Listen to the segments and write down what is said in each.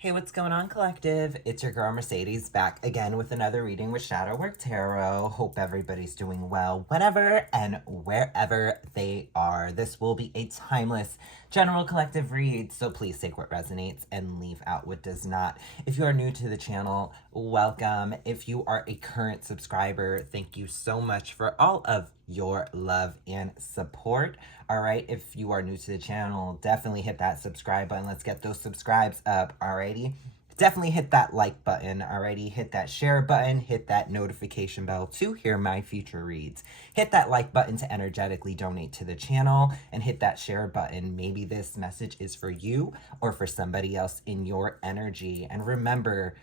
Hey, what's going on, collective? It's your girl Mercedes back again with another reading with Shadow Work Tarot. Hope everybody's doing well, whenever and wherever they are. This will be a timeless general collective read, so please take what resonates and leave out what does not. If you are new to the channel, welcome. If you are a current subscriber, thank you so much for all of your love and support. All right, if you are new to the channel, definitely hit that subscribe button. Let's get those subscribes up. Alrighty, definitely hit that like button. Alrighty, hit that share button, hit that notification bell to hear my future reads. Hit that like button to energetically donate to the channel, and hit that share button. Maybe this message is for you or for somebody else in your energy. And remember,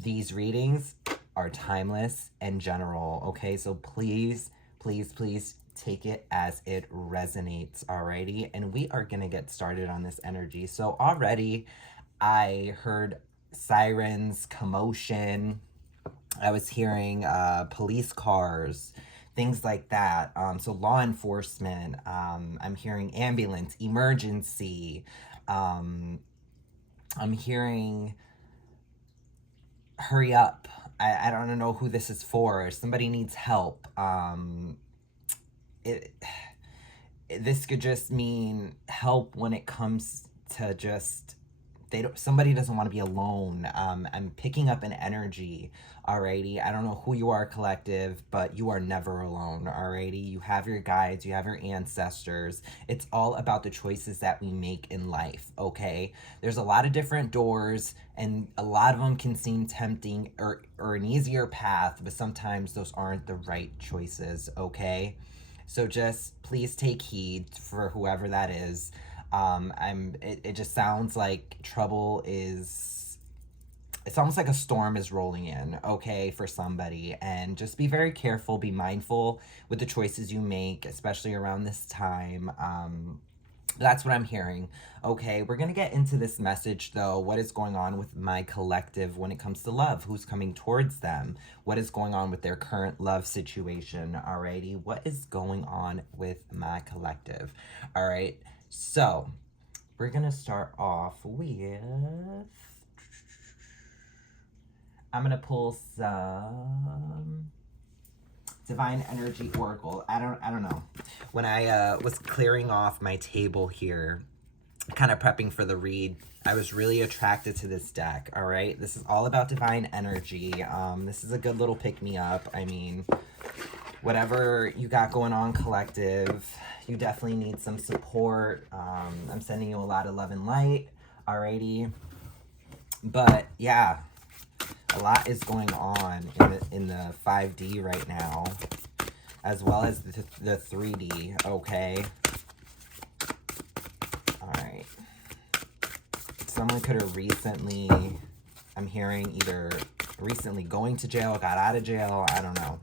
these readings are timeless and general. Okay, so please take it as it resonates. Alrighty, and we are gonna get started on this energy. So already I heard sirens, commotion. I was hearing police cars, things like that. So law enforcement. I'm hearing ambulance, emergency. I'm hearing hurry up. I don't know who this is for. Somebody needs help. This could just mean help when it comes to just somebody doesn't want to be alone. I'm picking up an energy. Alrighty, I don't know who you are, collective, but you are never alone. Alrighty, you have your guides, you have your ancestors. It's all about the choices that we make in life. Okay, there's a lot of different doors, and a lot of them can seem tempting or an easier path, but sometimes those aren't the right choices. Okay, so just please take heed for whoever that is. It just sounds like trouble is, it's almost like a storm is rolling in, okay, for somebody. And just be very careful, be mindful with the choices you make, especially around this time. That's what I'm hearing. Okay, we're gonna get into this message though. What is going on with my collective when it comes to love? Who's coming towards them? What is going on with their current love situation? Alrighty, what is going on with my collective? Alright, so we're gonna start off with, I'm gonna pull some Divine Energy Oracle. I don't know. When I was clearing off my table here, kind of prepping for the read, I was really attracted to this deck. All right, this is all about divine energy. This is a good little pick-me-up. I mean, whatever you got going on, collective, you definitely need some support. I'm sending you a lot of love and light. Alrighty, but yeah, a lot is going on in the 5D right now, as well as the 3D, okay? All right. Someone could have recently, I'm hearing, either recently going to jail, got out of jail, I don't know.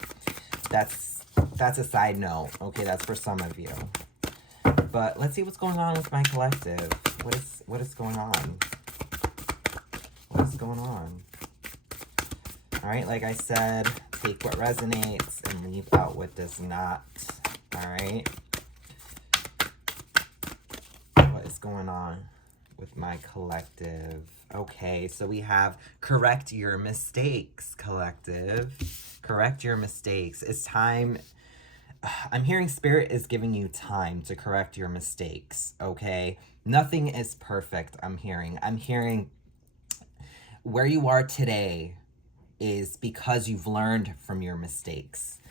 That's a side note, okay? That's for some of you. But let's see what's going on with my collective. What is going on? What is going on? All right, like I said, take what resonates and leave out what does not. All right. What is going on with my collective? Okay, so we have correct your mistakes, collective. Correct your mistakes. It's time. I'm hearing Spirit is giving you time to correct your mistakes, okay? Nothing is perfect, I'm hearing. I'm hearing where you are today is because you've learned from your mistakes.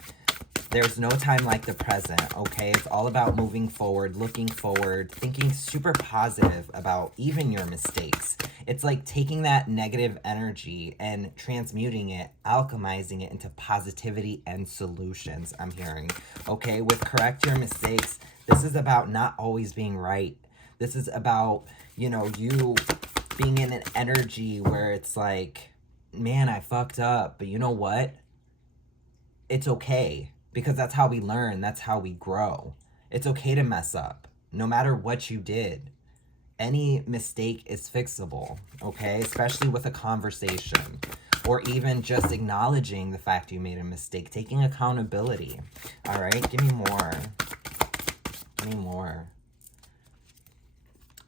There's no time like the present, okay? It's all about moving forward, looking forward, thinking super positive about even your mistakes. It's like taking that negative energy and transmuting it, alchemizing it into positivity and solutions, I'm hearing. Okay, with correct your mistakes, this is about not always being right. This is about, you know, you being in an energy where it's like, man, I fucked up, but you know what? It's okay, because that's how we learn. That's how we grow. It's okay to mess up, no matter what you did. Any mistake is fixable, okay? Especially with a conversation, or even just acknowledging the fact you made a mistake, taking accountability. All right, give me more. Give me more.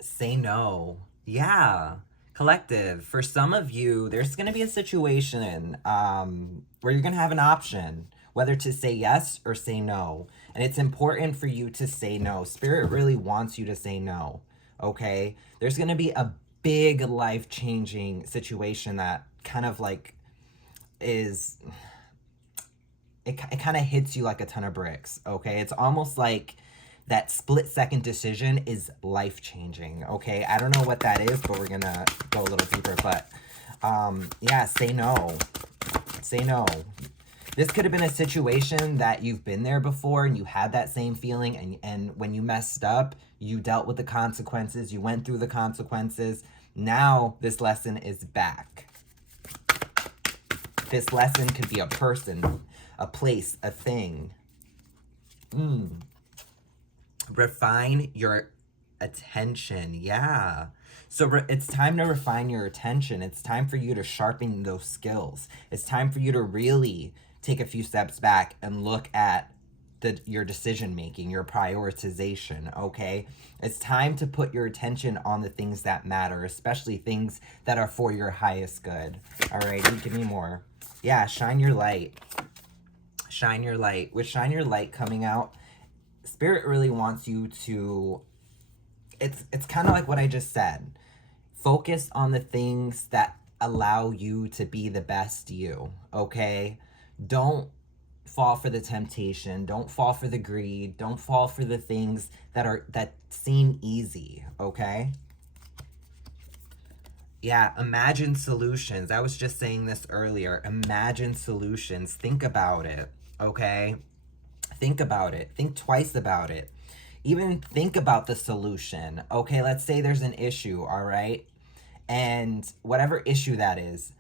Say no. Yeah. Collective, for some of you, there's going to be a situation where you're going to have an option whether to say yes or say no. And it's important for you to say no. Spirit really wants you to say no, okay? There's going to be a big life-changing situation that kind of like is... It kind of hits you like a ton of bricks, okay? It's almost like that split-second decision is life-changing, okay? I don't know what that is, but we're gonna go a little deeper. But yeah, say no. Say no. This could have been a situation that you've been there before and you had that same feeling, and when you messed up, you dealt with the consequences, you went through the consequences. Now this lesson is back. This lesson could be a person, a place, a thing. Refine your attention. Yeah. So it's time to refine your attention. It's time for you to sharpen those skills. It's time for you to really take a few steps back and look at your decision making, your prioritization, okay? It's time to put your attention on the things that matter, especially things that are for your highest good. All right, give me more. Yeah, shine your light. Shine your light. With shine your light coming out, Spirit really wants you to, it's kind of like what I just said. Focus on the things that allow you to be the best you, okay? Don't fall for the temptation. Don't fall for the greed. Don't fall for the things that seem easy, okay? Yeah, imagine solutions. I was just saying this earlier. Imagine solutions. Think about it, okay? Think about it. Think twice about it. Even think about the solution. Okay, let's say there's an issue, all right? And whatever issue that is,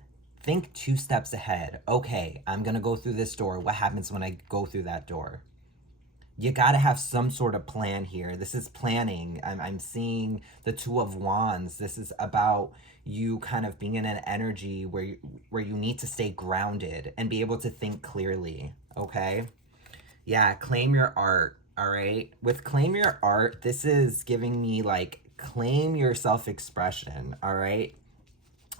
think 2 steps ahead. Okay, I'm going to go through this door. What happens when I go through that door? You got to have some sort of plan here. This is planning. I'm seeing the 2 of Wands. This is about you kind of being in an energy where you need to stay grounded and be able to think clearly, okay? Yeah, claim your art, all right? With claim your art, this is giving me like claim your self-expression, all right?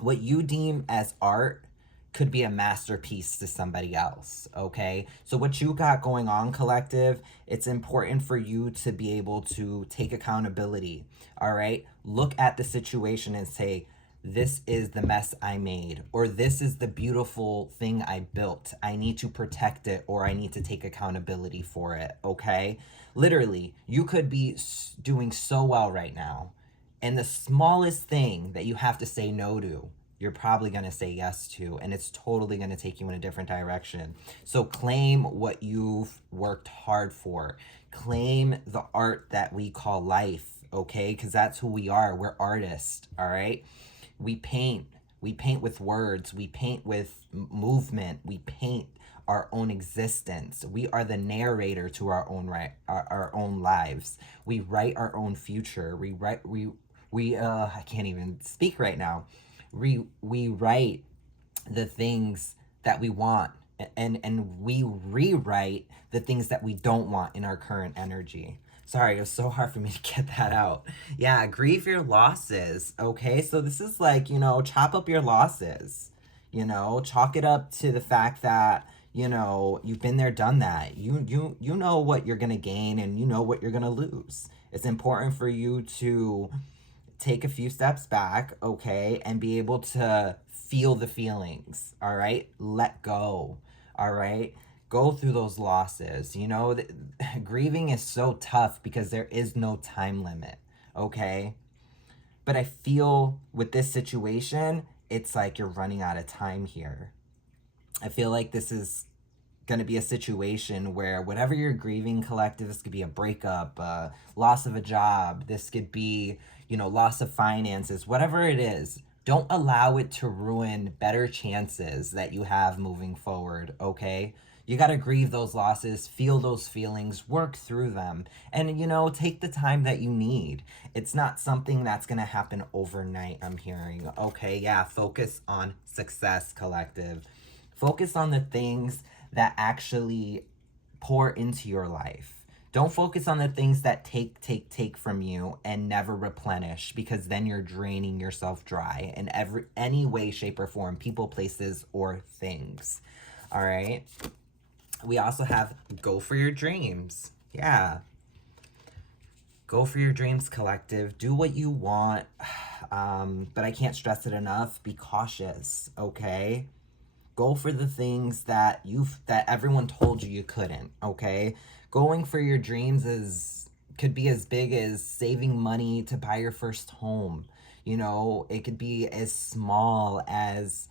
What you deem as art could be a masterpiece to somebody else, okay? So what you got going on, collective, it's important for you to be able to take accountability, all right? Look at the situation and say, this is the mess I made, or this is the beautiful thing I built. I need to protect it, or I need to take accountability for it, okay? Literally, you could be doing so well right now, and the smallest thing that you have to say no to, you're probably going to say yes to, and it's totally going to take you in a different direction. So claim what you've worked hard for. Claim the art that we call life, okay? Because that's who we are. We're artists, all right? We paint with words, we paint with movement, we paint our own existence. We are the narrator to our own lives. We write our own future. I can't even speak right now. We write the things that we want, and we rewrite the things that we don't want in our current energy. Sorry, it was so hard for me to get that out. Yeah, grieve your losses, okay? So this is like, chop up your losses, chalk it up to the fact that, you've been there, done that. You know what you're going to gain, and you know what you're going to lose. It's important for you to take a few steps back, okay, and be able to feel the feelings, all right? Let go, all right? Go through those losses. Grieving is so tough because there is no time limit, okay? But I feel with this situation, it's like you're running out of time here. I feel like this is going to be a situation where whatever you're grieving, collective, this could be a breakup, loss of a job, this could be, loss of finances, whatever it is. Don't allow it to ruin better chances that you have moving forward, okay? You got to grieve those losses, feel those feelings, work through them, and, take the time that you need. It's not something that's going to happen overnight, I'm hearing. Okay, yeah, focus on success, collective. Focus on the things that actually pour into your life. Don't focus on the things that take from you and never replenish, because then you're draining yourself dry in any way, shape, or form, people, places, or things. All right. We also have go for your dreams. Yeah. Go for your dreams, collective. Do what you want. But I can't stress it enough. Be cautious, okay? Go for the things that everyone told you couldn't, okay? Going for your dreams could be as big as saving money to buy your first home. You know, it could be as small as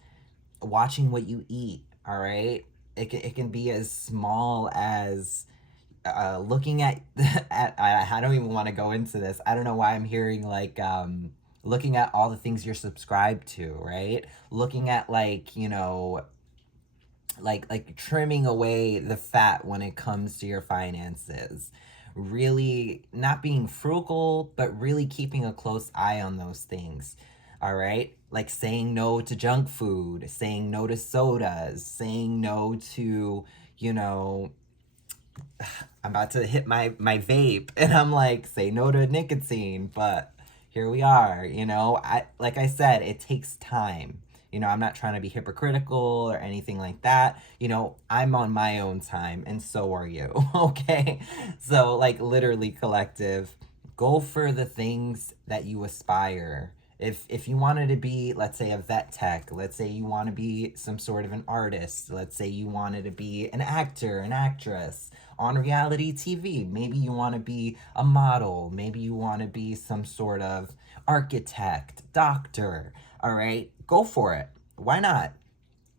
watching what you eat, all right? It can be as small as looking I don't even want to go into this. I don't know why I'm hearing like looking at all the things you're subscribed to, right? Looking at like, you know, like trimming away the fat when it comes to your finances. Really not being frugal, but really keeping a close eye on those things. All right? Like saying no to junk food, saying no to sodas, saying no to, you know, I'm about to hit my vape and I'm like, say no to nicotine, but here we are, you know. Like I said, it takes time. You know, I'm not trying to be hypocritical or anything like that. You know, I'm on my own time and so are you. Okay? So like literally, collective, go for the things that you aspire. If you wanted to be, let's say, a vet tech, let's say you want to be some sort of an artist, let's say you wanted to be an actor, an actress on reality TV, maybe you want to be a model, maybe you want to be some sort of architect, doctor, all right? Go for it. Why not?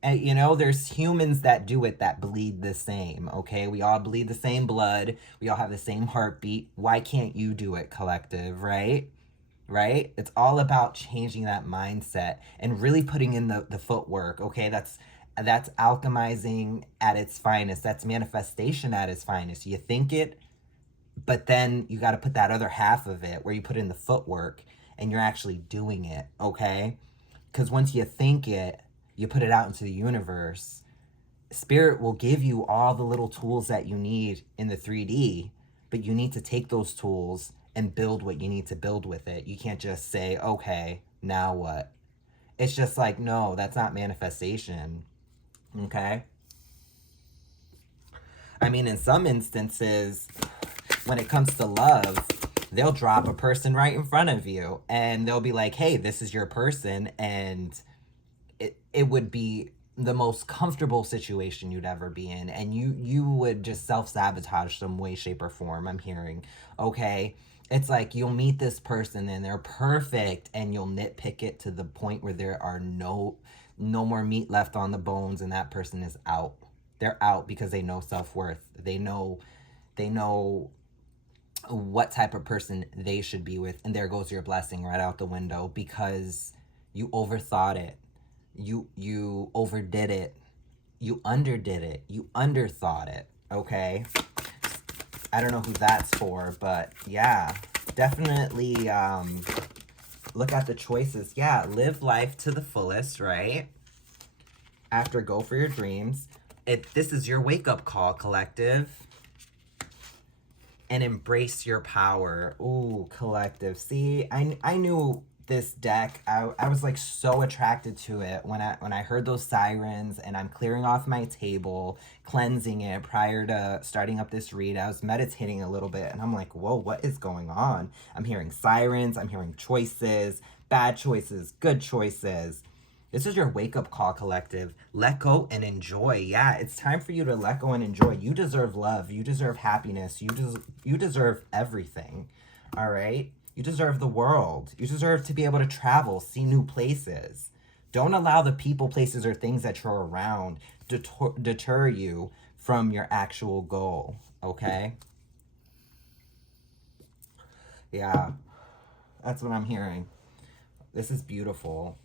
And, you know, there's humans that do it that bleed the same, okay? We all bleed the same blood. We all have the same heartbeat. Why can't you do it, collective, right? Right? It's all about changing that mindset and really putting in the footwork, okay? That's alchemizing at its finest. That's manifestation at its finest. You think it, but then you got to put that other half of it where you put in the footwork and you're actually doing it, okay? Because once you think it, you put it out into the universe. Spirit will give you all the little tools that you need in the 3D, but you need to take those tools and build what you need to build with it. You can't just say, okay, now what? It's just like, no, that's not manifestation, okay? I mean, in some instances, when it comes to love, they'll drop a person right in front of you and they'll be like, hey, this is your person, and it would be the most comfortable situation you'd ever be in, and you would just self-sabotage some way, shape, or form, I'm hearing, okay? It's like you'll meet this person and they're perfect and you'll nitpick it to the point where there are no more meat left on the bones and that person is out. They're out because they know self-worth. They know what type of person they should be with, and there goes your blessing right out the window because you overthought it. You overdid it. You underdid it. You underthought it. Okay? I don't know who that's for, but yeah, definitely look at the choices. Yeah, live life to the fullest, right? After go for your dreams. This is your wake-up call, collective. And embrace your power. Ooh, collective. See, I knew this deck. I was like so attracted to it when I heard those sirens, and I'm clearing off my table, cleansing it prior to starting up this read. I was meditating a little bit and I'm like, whoa, what is going on? I'm hearing sirens, I'm hearing choices, bad choices, good choices. This is your wake-up call, collective. Let go and enjoy. Yeah, it's time for you to let go and enjoy. You deserve love. You deserve happiness. You deserve everything, all right? You deserve the world. You deserve to be able to travel, see new places. Don't allow the people, places, or things that you're around deter you from your actual goal, okay? Yeah, that's what I'm hearing. This is beautiful.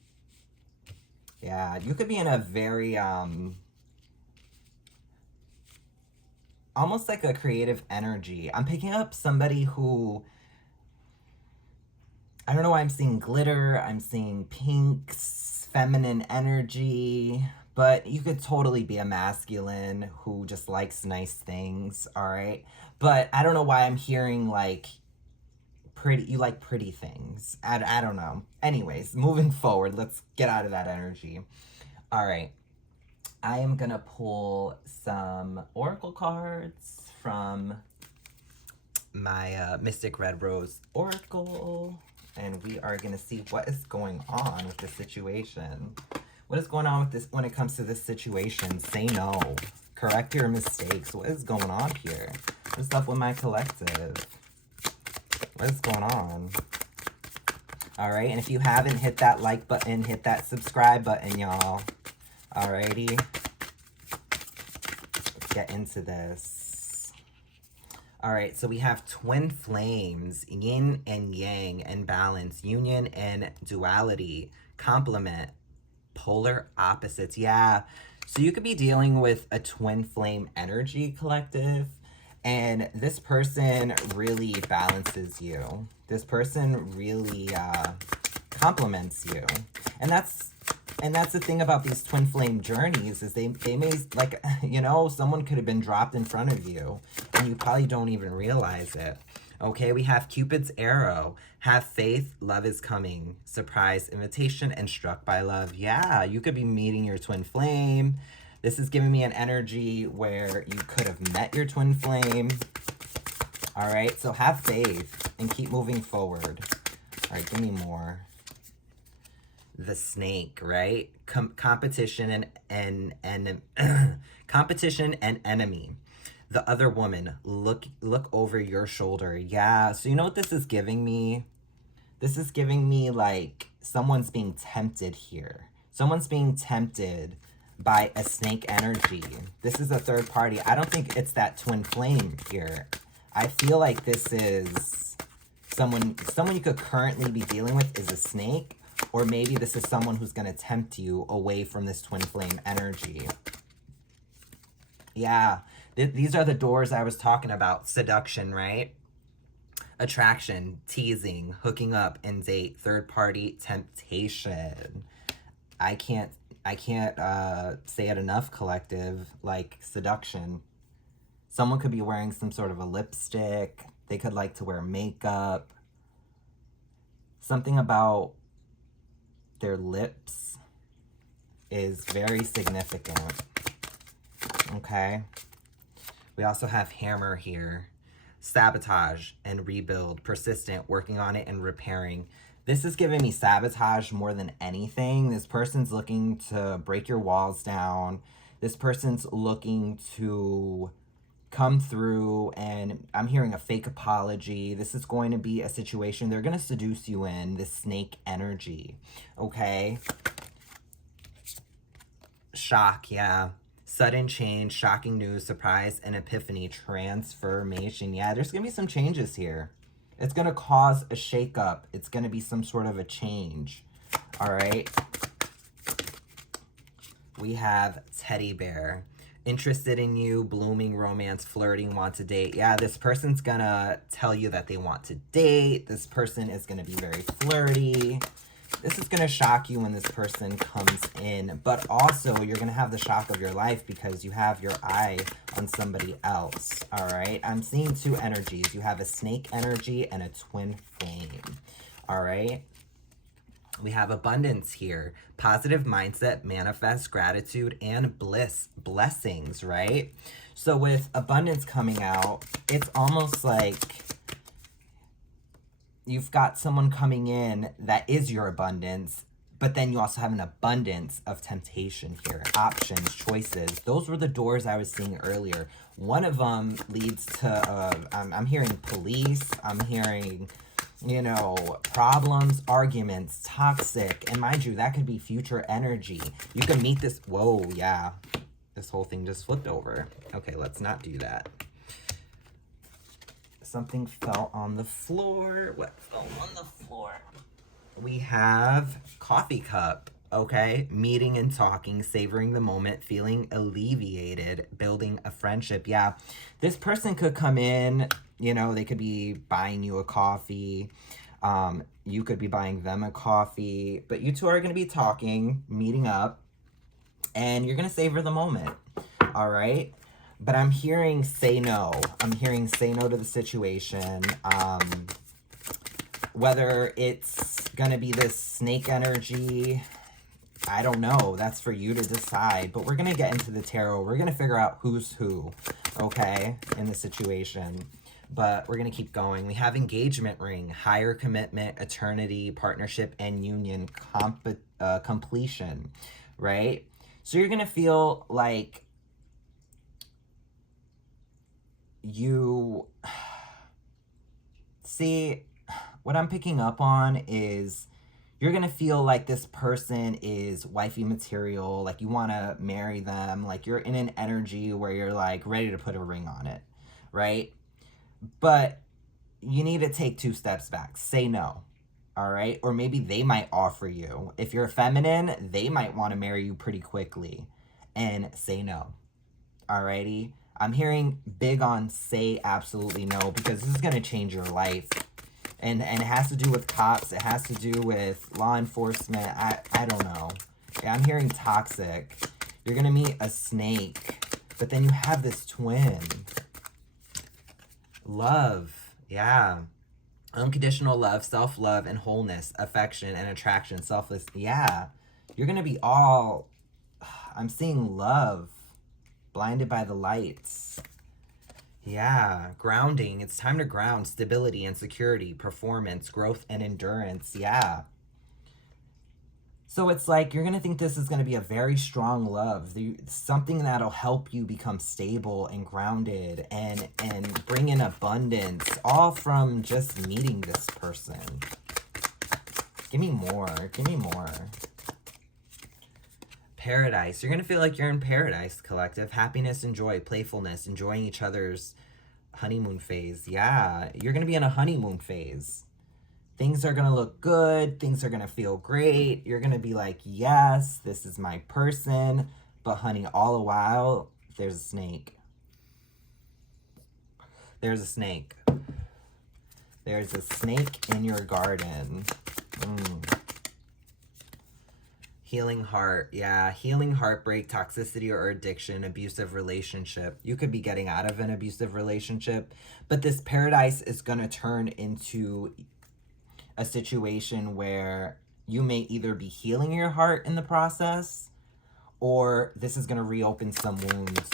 Yeah, you could be in a very, almost like a creative energy. I'm picking up somebody who, I don't know why I'm seeing glitter, I'm seeing pinks, feminine energy, but you could totally be a masculine who just likes nice things, all right? But I don't know why I'm hearing like pretty, you like pretty things. I don't know. Anyways, moving forward, let's get out of that energy. All right. I am going to pull some oracle cards from my Mystic Red Rose Oracle, and we are going to see what is going on with this situation. What is going on with this when it comes to this situation? Say no. Correct your mistakes. What is going on here? What's up with my collective? What is going on? All right, and if you haven't, hit that like button, hit that subscribe button, y'all. Alrighty. Let's get into this. All right, so we have twin flames, yin and yang, and balance, union and duality, complement, polar opposites. Yeah, so you could be dealing with a twin flame energy collective, and this person really balances you. This person really complements you, and that's the thing about these twin flame journeys is they may, like, you know, someone could have been dropped in front of you and you probably don't even realize it. Okay, we have Cupid's arrow, have faith, love is coming, surprise invitation, and struck by love. Yeah, you could be meeting your twin flame. This is giving me an energy where you could have met your twin flame. All right, so have faith and keep moving forward. All right, give me more. The snake, right? Competition and competition and enemy. The other woman, look over your shoulder. Yeah, so you know what this is giving me? This is giving me like someone's being tempted here. Someone's being tempted by a snake energy. This is a third party. I don't think it's that twin flame here. I feel like this is someone you could currently be dealing with is a snake, or maybe this is someone who's going to tempt you away from this twin flame energy. Yeah, these are the doors I was talking about. Seduction, right? Attraction, teasing, hooking up, and date. Third party temptation. I can't say it enough, collective. Like, seduction. Someone could be wearing some sort of a lipstick. They could like to wear makeup. Something about their lips is very significant. Okay. We also have hammer here. Sabotage and rebuild. Persistent, working on it and repairing. This is giving me sabotage more than anything. This person's looking to break your walls down. This person's looking to come through, and I'm hearing a fake apology. This is going to be a situation they're going to seduce you in, this snake energy. Okay. Shock, yeah. Sudden change, shocking news, surprise, and epiphany, transformation. Yeah, there's going to be some changes here. It's going to cause a shakeup. It's going to be some sort of a change. All right. We have teddy bear. Interested in you, blooming romance, flirting, want to date. Yeah, this person's going to tell you that they want to date. This person is going to be very flirty. This is going to shock you when this person comes in. But also, you're going to have the shock of your life because you have your eye on somebody else. All right? I'm seeing two energies. You have a snake energy and a twin flame. All right? We have abundance here. Positive mindset, manifest gratitude, and blessings, right? So with abundance coming out, it's almost like you've got someone coming in that is your abundance, but then you also have an abundance of temptation here. Options, choices. Those were the doors I was seeing earlier. One of them leads to, I'm hearing police. I'm hearing, you know, problems, arguments, toxic. And mind you, that could be future energy. You can meet this. Whoa, yeah. This whole thing just flipped over. Okay, let's not do that. Something fell on the floor. What fell on the floor? We have coffee cup, okay? Meeting and talking, savoring the moment, feeling alleviated, building a friendship. Yeah, this person could come in, you know, they could be buying you a coffee. You could be buying them a coffee. But you two are going to be talking, meeting up. and you're gonna savor the moment. All right. But I'm hearing say no. I'm hearing say no to the situation. Whether it's gonna be this snake energy, I don't know. That's for you to decide. But we're gonna get into the tarot. We're gonna figure out who's who, okay, in the situation. But we're gonna keep going. We have engagement ring, higher commitment, eternity, partnership, and union completion, right? So you're gonna feel like you see, what I'm picking up on is you're gonna feel like this person is wifey material, like you want to marry them, like you're in an energy where you're like ready to put a ring on it, right? But you need to take 2 steps back. Say no. All right? Or maybe they might offer you. If you're feminine, they might want to marry you pretty quickly. And say no. Alrighty? I'm hearing big on say absolutely no, because this is going to change your life. And it has to do with cops. It has to do with law enforcement. I don't know. Yeah, I'm hearing toxic. You're going to meet a snake. But then you have this twin. Love. Yeah. Unconditional love, self-love, and wholeness, affection and attraction, selfless. Yeah. You're going to be all... I'm seeing love. Blinded by the lights. Yeah. Grounding. It's time to ground. Stability and security, performance, growth, and endurance. Yeah. So it's like you're going to think this is going to be a very strong love. Something that'll help you become stable and grounded and bring in abundance, all from just meeting this person. Give me more. Give me more. Paradise. You're going to feel like you're in paradise, collective. Happiness and joy, playfulness, enjoying each other's honeymoon phase. Yeah. You're going to be in a honeymoon phase. Things are going to look good. Things are going to feel great. You're going to be like, yes, this is my person. But honey, all the while, there's a snake. There's a snake. There's a snake in your garden. Healing heart. Yeah, healing heartbreak, toxicity or addiction, abusive relationship. You could be getting out of an abusive relationship. But this paradise is going to turn into a situation where you may either be healing your heart in the process, or this is going to reopen some wounds.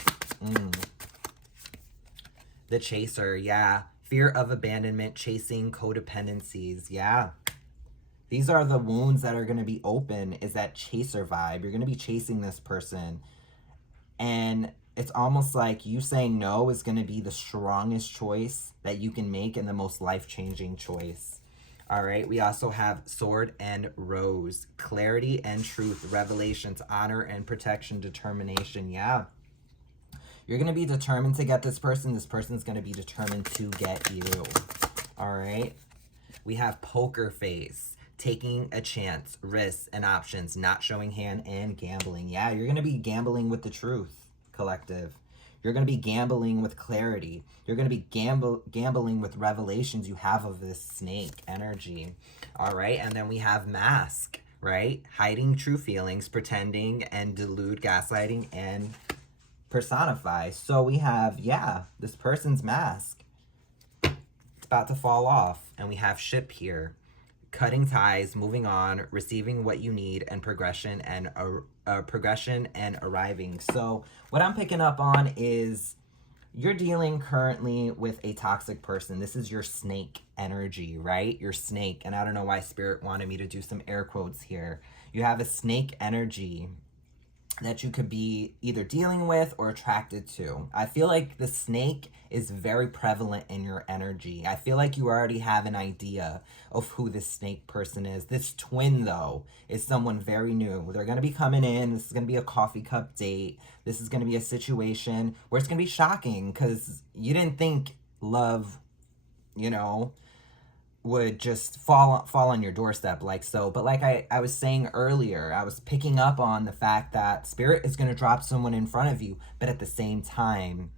The chaser, yeah. Fear of abandonment, chasing codependencies, yeah. These are the wounds that are going to be open, is that chaser vibe. You're going to be chasing this person. And it's almost like you saying no is going to be the strongest choice that you can make and the most life-changing choice. All right, we also have sword and rose, clarity and truth, revelations, honor and protection, determination. Yeah. You're going to be determined to get this person. This person's going to be determined to get you. All right. We have poker face, taking a chance, risks and options, not showing hand, and gambling. Yeah, you're going to be gambling with the truth, collective. You're going to be gambling with clarity. You're going to be gambling with revelations you have of this snake energy. All right. And then we have mask, right? Hiding true feelings, pretending and delude, gaslighting and personify. So we have, yeah, this person's mask. It's about to fall off. And we have ship here. Cutting ties, moving on, receiving what you need, and progression and arriving. So what I'm picking up on is you're dealing currently with a toxic person. This is your snake energy, right? Your snake. And I don't know why Spirit wanted me to do some air quotes here. You have a snake energy that you could be either dealing with or attracted to. I feel like the snake is very prevalent in your energy. I feel like you already have an idea of who this snake person is. This twin, though, is someone very new. They're going to be coming in. This is going to be a coffee cup date. This is going to be a situation where it's going to be shocking because you didn't think love, you know, would just fall on your doorstep like so. But like I was saying earlier, I was picking up on the fact that Spirit is going to drop someone in front of you, but at the same time,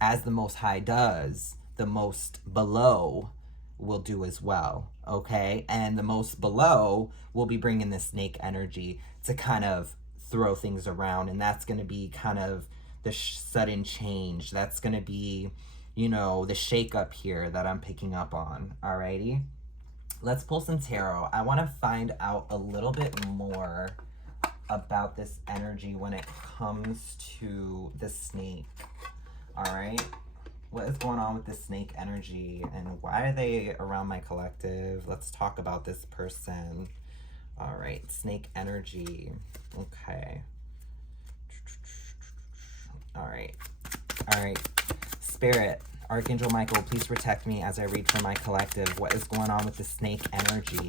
as the Most High does, the most below will do as well, okay? And the most below will be bringing the snake energy to kind of throw things around, and that's going to be kind of the sudden change. That's going to be, you know, the shake up here that I'm picking up on. Alrighty, let's pull some tarot. I want to find out a little bit more about this energy when it comes to the snake. All right, what is going on with this snake energy, and why are they around my collective? Let's talk about this person. All right, snake energy. Okay. All right. Spirit, Archangel Michael, please protect me as I read for my collective. What is going on with the snake energy?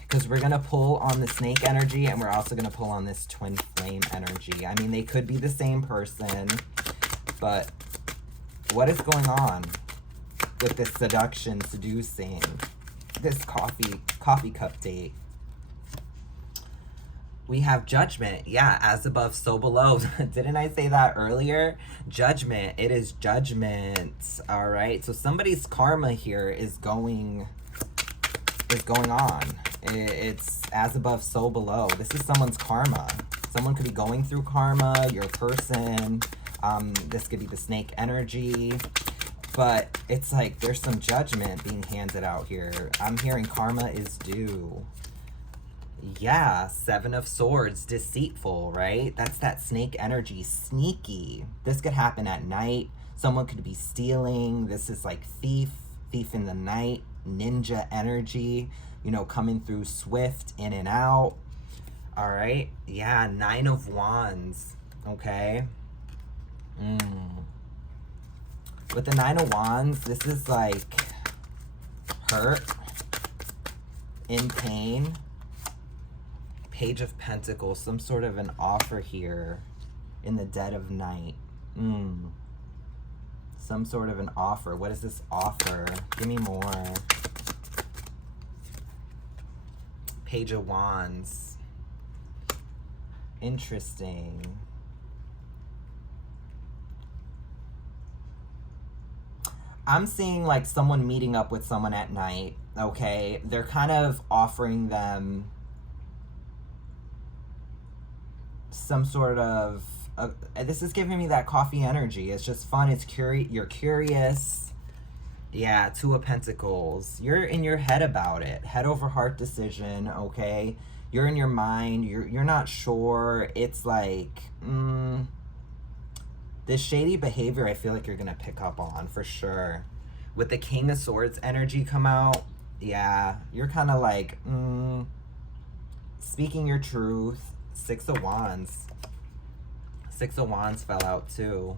Because we're going to pull on the snake energy, and we're also going to pull on this twin flame energy. I mean, they could be the same person, but what is going on with this seduction, seducing, this coffee cup date? We have judgment. Yeah, as above, so below. Didn't I say that earlier? Judgment. It is judgment. All right. So somebody's karma here is going on. It's as above, so below. This is someone's karma. Someone could be going through karma. Your person. This could be the snake energy. But it's like there's some judgment being handed out here. I'm hearing karma is due. Yeah, Seven of Swords, deceitful, right? That's that snake energy, sneaky. This could happen at night. Someone could be stealing. This is like thief in the night, ninja energy, you know, coming through swift, in and out. All right, yeah, Nine of Wands, okay? With the Nine of Wands, this is like hurt, in pain. Page of Pentacles, some sort of an offer here in the dead of night. Some sort of an offer. What is this offer? Give me more. Page of Wands. Interesting. I'm seeing like someone meeting up with someone at night, okay? They're kind of offering them some sort of this is giving me that coffee energy. It's just fun. It's you're curious. Yeah, Two of Pentacles. You're in your head about it. Head over heart decision, okay? You're in your mind. You're not sure. It's like this shady behavior I feel like you're gonna pick up on for sure. With the King of Swords energy come out, yeah, you're kind of like speaking your truth. Six of Wands. Six of Wands fell out too.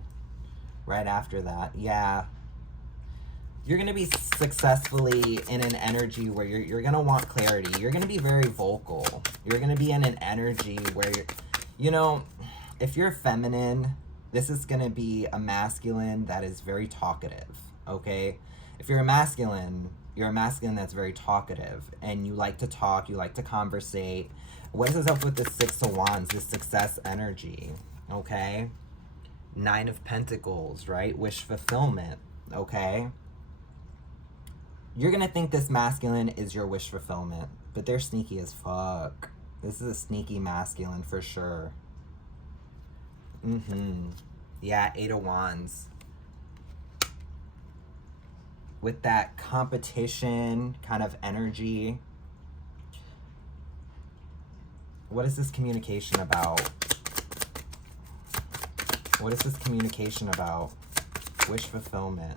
Right after that. Yeah. You're going to be successfully in an energy where you're going to want clarity. You're going to be very vocal. You're going to be in an energy where, you know, if you're feminine, this is going to be a masculine that is very talkative. Okay? If you're a masculine that's very talkative. And you like to talk. You like to conversate. What is this up with the Six of Wands, this success energy, okay? Nine of Pentacles, right? Wish fulfillment, okay? You're going to think this masculine is your wish fulfillment, but they're sneaky as fuck. This is a sneaky masculine for sure. Yeah, Eight of Wands. With that competition kind of energy. What is this communication about? What is this communication about? Wish fulfillment.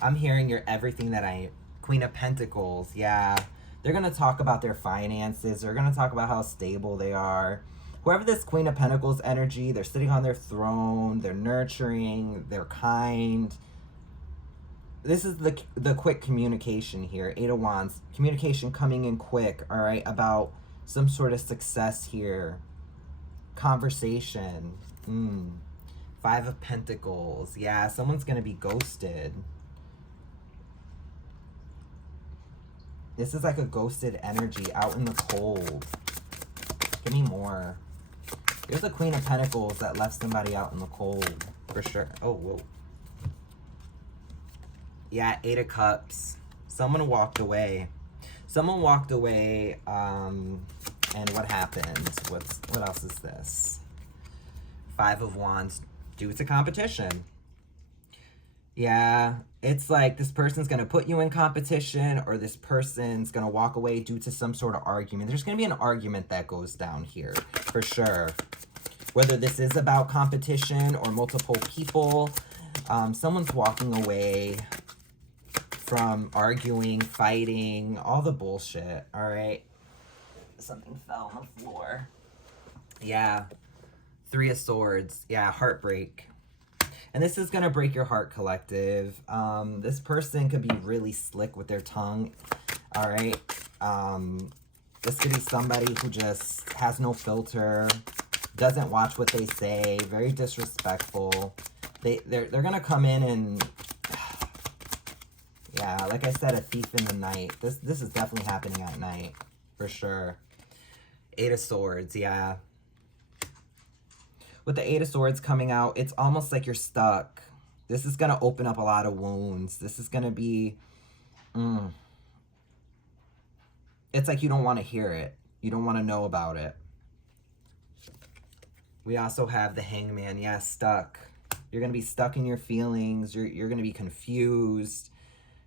I'm hearing you're everything that Queen of Pentacles, yeah. They're going to talk about their finances. They're going to talk about how stable they are. Whoever this Queen of Pentacles energy, they're sitting on their throne. They're nurturing. They're kind. This is the quick communication here. Eight of Wands. Communication coming in quick, all right, about some sort of success here. Conversation. Five of Pentacles. Yeah, someone's going to be ghosted. This is like a ghosted energy out in the cold. Give me more. There's a Queen of Pentacles that left somebody out in the cold. For sure. Oh, whoa. Yeah, Eight of Cups. Someone walked away. Someone walked away And what happened? What else is this? Five of Wands, due to competition. Yeah, it's like this person's going to put you in competition, or this person's going to walk away due to some sort of argument. There's going to be an argument that goes down here, for sure. Whether this is about competition or multiple people, someone's walking away from arguing, fighting, all the bullshit, all right? Something fell on the floor. Yeah, Three of Swords. Yeah, heartbreak. And this is going to break your heart, collective. This person could be really slick with their tongue, all right? This could be somebody who just has no filter, doesn't watch what they say, very disrespectful. They're going to come in and, yeah, like I said, a thief in the night. This is definitely happening at night, for sure. Eight of Swords, yeah. With the Eight of Swords coming out, it's almost like you're stuck. This is going to open up a lot of wounds. This is going to be... It's like you don't want to hear it. You don't want to know about it. We also have the Hangman. Yeah, stuck. You're going to be stuck in your feelings. You're going to be confused.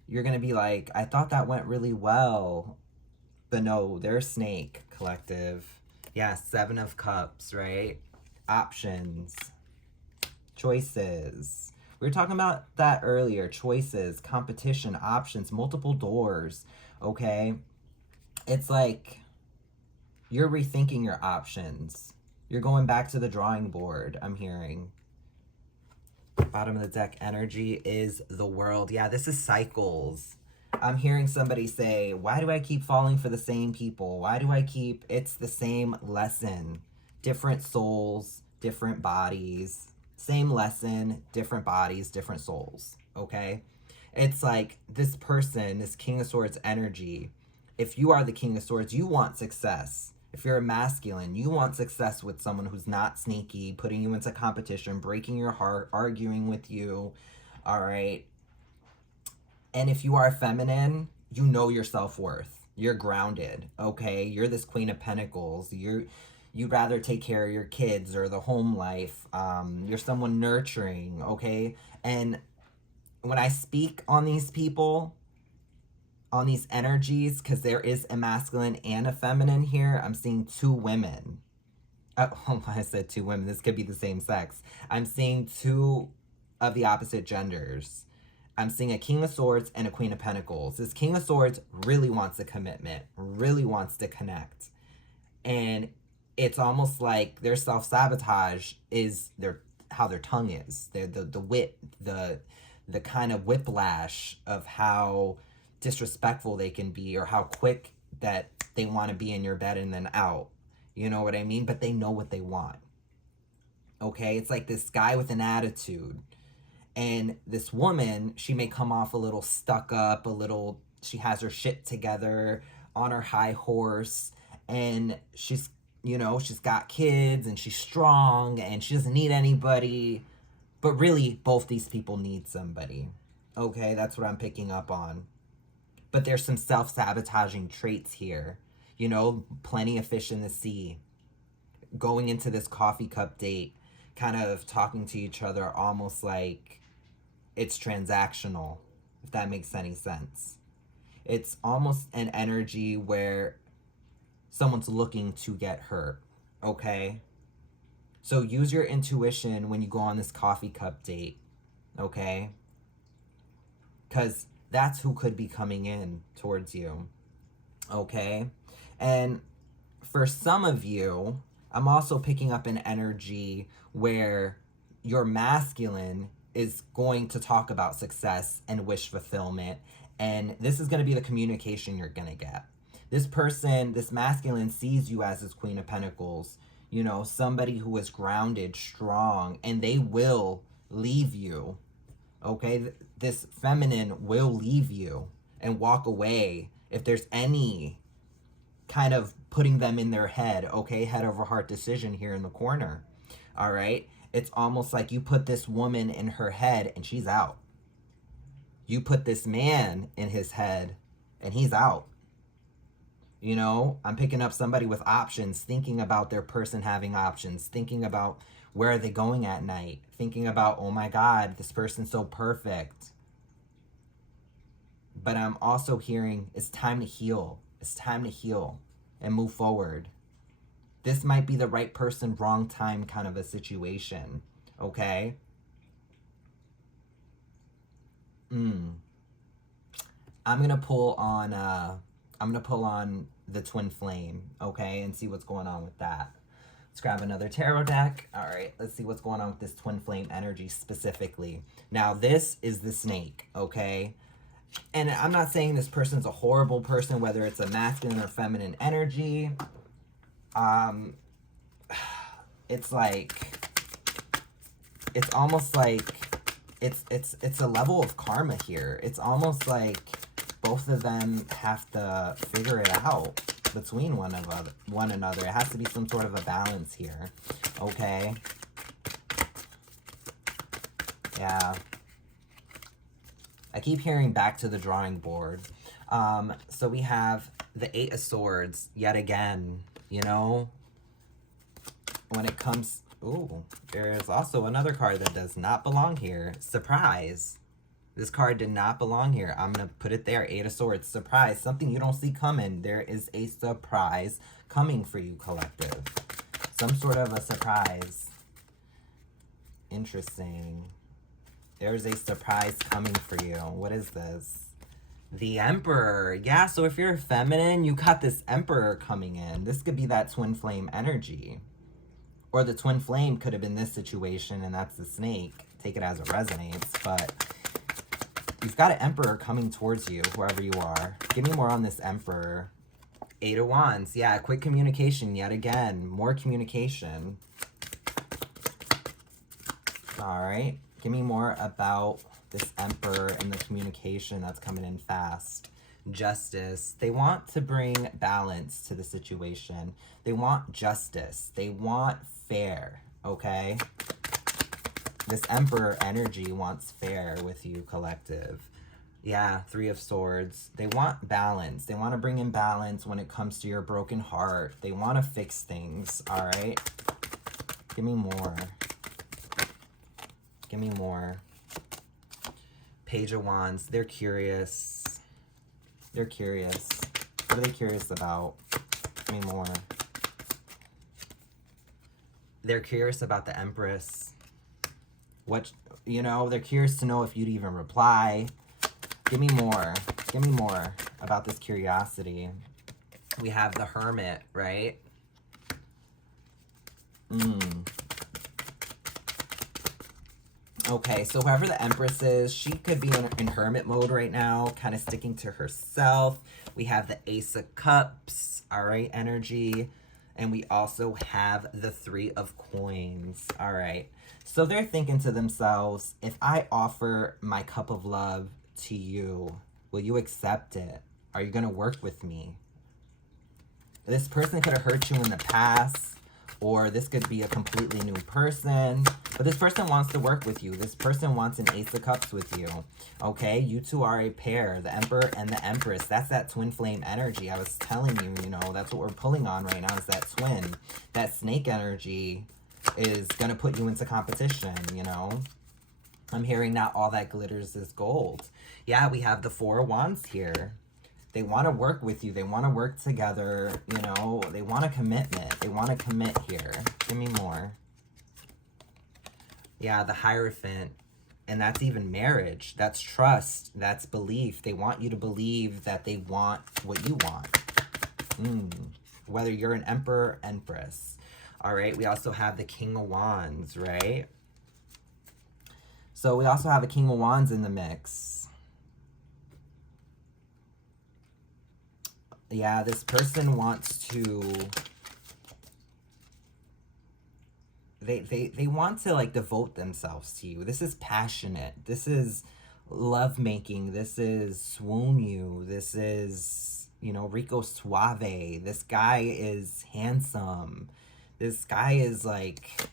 You're going to be like, I thought that went really well. But no, they're a snake, collective. Yeah, Seven of Cups, right? Options, choices. We were talking about that earlier. Choices, competition, options, multiple doors, okay? It's like you're rethinking your options. You're going back to the drawing board, I'm hearing. Bottom of the deck energy is the World. Yeah, this is cycles. I'm hearing somebody say, why do I keep falling for the same people? Why do I keep... It's the same lesson. Different souls, different bodies. Same lesson, different bodies, different souls, okay? It's like this person, this King of Swords energy, if you are the King of Swords, you want success. If you're a masculine, you want success with someone who's not sneaky, putting you into competition, breaking your heart, arguing with you, all right? And if you are feminine, you know your self-worth. You're grounded, okay? You're this Queen of Pentacles. You'd rather take care of your kids or the home life. You're someone nurturing, okay? And when I speak on these people, on these energies, because there is a masculine and a feminine here, I'm seeing two women. Oh, I said two women. This could be the same sex. I'm seeing two of the opposite genders. I'm seeing a King of Swords and a Queen of Pentacles. This King of Swords really wants a commitment, really wants to connect. And it's almost like their self-sabotage is how their tongue is. The wit, the kind of whiplash of how disrespectful they can be, or how quick that they want to be in your bed and then out. You know what I mean? But they know what they want. Okay? It's like this guy with an attitude. And this woman, she may come off a little stuck up, she has her shit together, on her high horse, and she's got kids, and she's strong, and she doesn't need anybody. But really, both these people need somebody. Okay, that's what I'm picking up on. But there's some self-sabotaging traits here. You know, plenty of fish in the sea. Going into this coffee cup date, kind of talking to each other almost like it's transactional, if that makes any sense. It's almost an energy where someone's looking to get hurt, okay? So use your intuition when you go on this coffee cup date, okay? Because that's who could be coming in towards you, okay? And for some of you, I'm also picking up an energy where your masculine is going to talk about success and wish fulfillment. And this is going to be the communication you're going to get. This person, this masculine, sees you as this Queen of Pentacles, you know, somebody who is grounded, strong, and they will leave you, okay? This feminine will leave you and walk away if there's any kind of putting them in their head, okay? Head over heart decision here in the corner, all right? It's almost like you put this woman in her head and she's out. You put this man in his head and he's out. You know, I'm picking up somebody with options, thinking about their person having options, thinking about where are they going at night, thinking about, oh my God, this person's so perfect. But I'm also hearing it's time to heal. It's time to heal and move forward. This might be the right person, wrong time kind of a situation. Okay? I'm gonna pull on the twin flame, okay, and see what's going on with that. Let's grab another tarot deck. All right, let's see what's going on with this twin flame energy specifically. Now, this is the snake, okay? And I'm not saying this person's a horrible person, whether it's a masculine or feminine energy. It's like, it's almost like it's a level of karma here. It's almost like both of them have to figure it out between one another. It has to be some sort of a balance here. Okay. Yeah. I keep hearing back to the drawing board. So we have the Eight of Swords yet again, you know, when it comes, ooh, there's also another card that does not belong here. Surprise. This card did not belong here. I'm going to put it there. Eight of Swords. Surprise. Something you don't see coming. There is a surprise coming for you, collective. Some sort of a surprise. Interesting. There's a surprise coming for you. What is this? The Emperor. Yeah, so if you're feminine, you got this Emperor coming in. This could be that twin flame energy. Or the twin flame could have been this situation, and that's the snake. Take it as it resonates, but you've got an Emperor coming towards you, whoever you are. Give me more on this Emperor. Eight of Wands. Yeah, quick communication yet again. More communication. All right. Give me more about this Emperor and the communication that's coming in fast. Justice. They want to bring balance to the situation. They want justice. They want fair, okay? This Emperor energy wants fair with you, collective. Yeah, Three of Swords. They want balance. They want to bring in balance when it comes to your broken heart. They want to fix things, all right? Give me more. Give me more. Page of Wands. They're curious. They're curious. What are they curious about? Give me more. They're curious about the Empress. What, you know, they're curious to know if you'd even reply. Give me more. Give me more about this curiosity. We have the Hermit, right? Okay, so whoever the Empress is, she could be in hermit mode right now, kind of sticking to herself. We have the Ace of Cups, all right, energy. And we also have the Three of Coins, all right. So they're thinking to themselves, if I offer my cup of love to you, will you accept it? Are you going to work with me? This person could have hurt you in the past, or this could be a completely new person, but this person wants to work with you. This person wants an Ace of Cups with you, okay? You two are a pair, the Emperor and the Empress. That's that twin flame energy. I was telling you, you know, that's what we're pulling on right now is that twin. That snake energy is going to put you into competition, you know? I'm hearing not all that glitters is gold. Yeah, we have the Four of Wands here. They want to work with you. They want to work together. You know, they want a commitment. They want to commit here. Give me more. Yeah, the Hierophant. And that's even marriage. That's trust. That's belief. They want you to believe that they want what you want. Whether you're an Emperor, Empress. All right, we also have the King of Wands, right? So we also have a King of Wands in the mix. Yeah, this person wants to, they want to like devote themselves to you. This is passionate. This is lovemaking. This is swoon you. This is, you know, Rico Suave. This guy is handsome. This guy is like,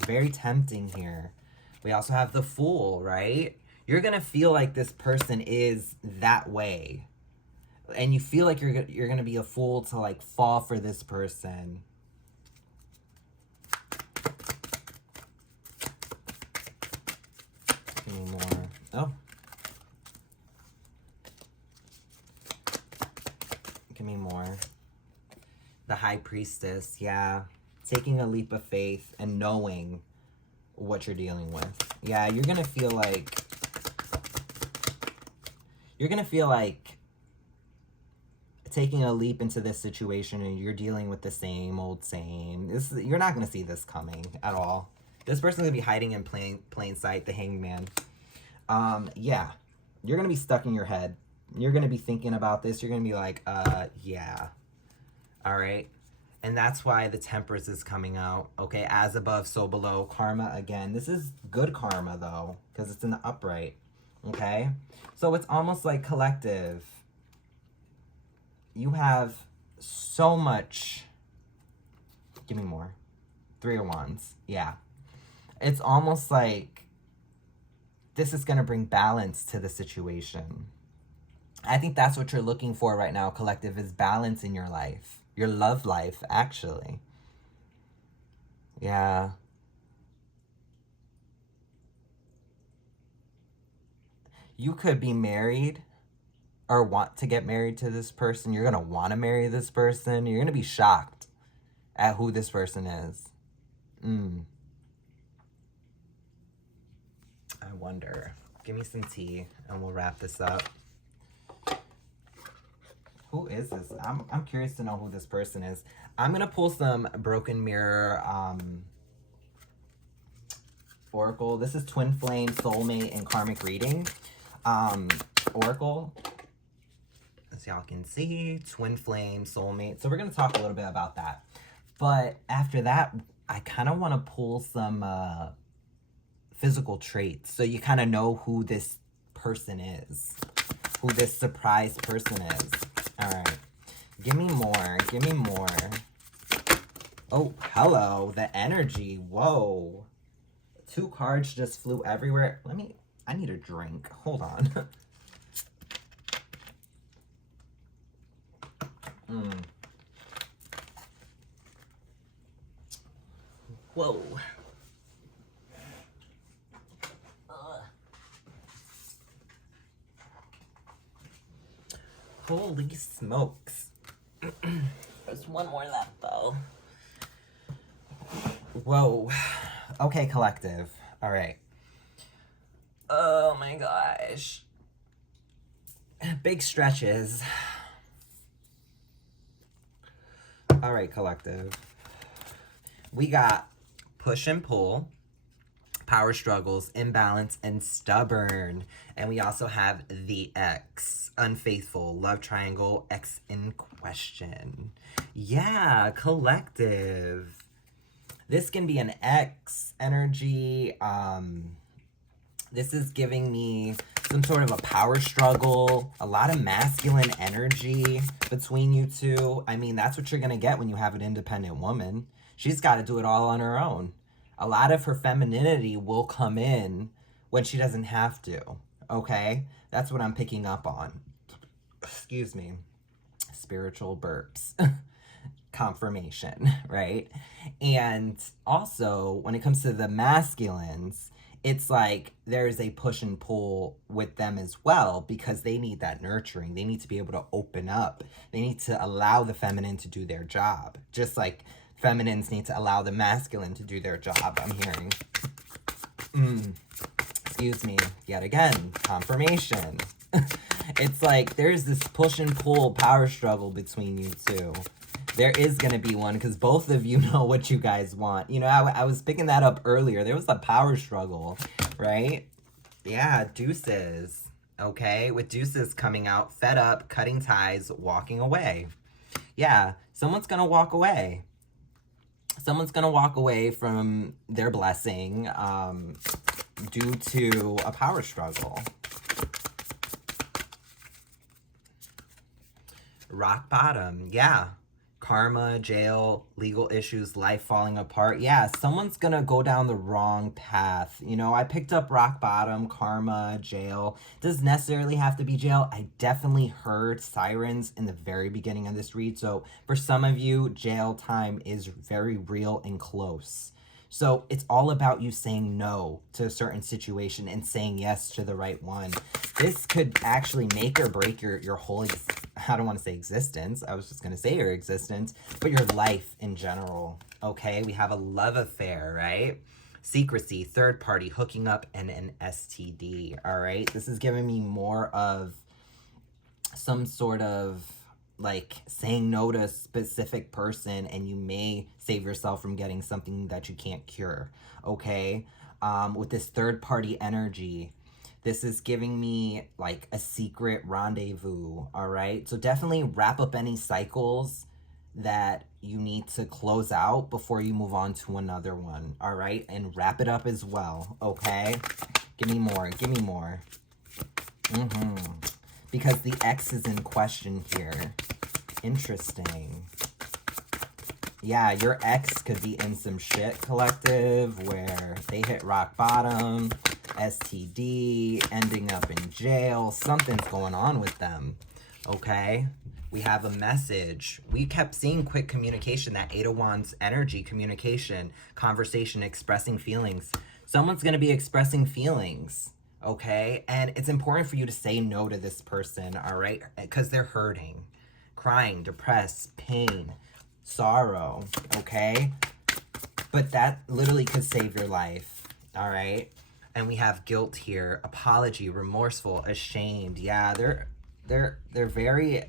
very tempting here. We also have the Fool, right? You're going to feel like this person is that way. And you feel like you're gonna be a fool to like fall for this person. Give me more. Oh. Give me more. The High Priestess, yeah. Taking a leap of faith and knowing what you're dealing with. Yeah, you're gonna feel like taking a leap into this situation and you're dealing with the same old same. You're not gonna see this coming at all. This person's gonna be hiding in plain sight, the Hangman. Yeah. You're gonna be stuck in your head. You're gonna be thinking about this. You're gonna be like, yeah. Alright? And that's why the Temperance is coming out. Okay, as above, so below. Karma again. This is good karma, though, because it's in the upright. Okay? So it's almost like collective. You have so much. Give me more. 3 of Wands. Yeah. It's almost like this is going to bring balance to the situation. I think that's what you're looking for right now, collective, is balance in your life. Your love life, actually. Yeah. You could be married or want to get married to this person. You're going to want to marry this person. You're going to be shocked at who this person is. I wonder. Give me some tea and we'll wrap this up. Who is this? I'm curious to know who this person is. I'm going to pull some Broken Mirror Oracle. This is Twin Flame, Soulmate, and Karmic Reading. Oracle. As y'all can see, Twin Flame, Soulmate. So we're going to talk a little bit about that. But after that, I kind of want to pull some physical traits. So you kind of know who this person is. Who this surprise person is. All right. Give me more. Give me more. Oh, hello. The energy. Whoa. 2 cards just flew everywhere. I need a drink. Hold on. Whoa. Holy smokes. There's one more left, though. Whoa. Okay, collective. All right. Oh, my gosh. Big stretches. All right, collective. We got push and pull, power struggles, imbalance, and stubborn. And we also have the X, unfaithful, love triangle, X in question. Yeah, collective. This can be an X energy. This is giving me some sort of a power struggle, a lot of masculine energy between you two. I mean, that's what you're going to get when you have an independent woman. She's got to do it all on her own. A lot of her femininity will come in when she doesn't have to, okay? That's what I'm picking up on. Excuse me. Spiritual burps. Confirmation, right? And also, when it comes to the masculines, it's like there's a push and pull with them as well because they need that nurturing. They need to be able to open up. They need to allow the feminine to do their job. Just like feminines need to allow the masculine to do their job, I'm hearing. Excuse me. Yet again, confirmation. It's like there's this push and pull power struggle between you two. There is going to be one because both of you know what you guys want. You know, I was picking that up earlier. There was a power struggle, right? Yeah, deuces. Okay, with deuces coming out, fed up, cutting ties, walking away. Yeah, someone's going to walk away. Someone's going to walk away from their blessing due to a power struggle. Rock bottom, yeah. Karma, jail, legal issues, life falling apart. Yeah, someone's gonna go down the wrong path. You know, I picked up rock bottom, karma, jail. Doesn't necessarily have to be jail. I definitely heard sirens in the very beginning of this read. So for some of you, jail time is very real and close. So it's all about you saying no to a certain situation and saying yes to the right one. This could actually make or break your whole, I don't want to say existence. I was just going to say your existence, but your life in general. Okay, we have a love affair, right? Secrecy, third party, hooking up, and an STD, all right? This is giving me more of some sort of like saying no to a specific person, and you may save yourself from getting something that you can't cure, okay? With this third party energy, this is giving me like a secret rendezvous, all right? So definitely wrap up any cycles that you need to close out before you move on to another one, all right? And wrap it up as well, okay? Give me more, give me more. Because the X is in question here. Interesting. Yeah, your ex could be in some shit, collective, where they hit rock bottom, STD, ending up in jail. Something's going on with them, okay? We have a message. We kept seeing quick communication, that Eight of Wands energy, communication, conversation, expressing feelings. Someone's going to be expressing feelings, okay? And it's important for you to say no to this person, all right? Because they're hurting, crying, depressed, pain, sorrow, okay? But that literally could save your life, all right? And we have guilt here, apology, remorseful, ashamed. Yeah, they're very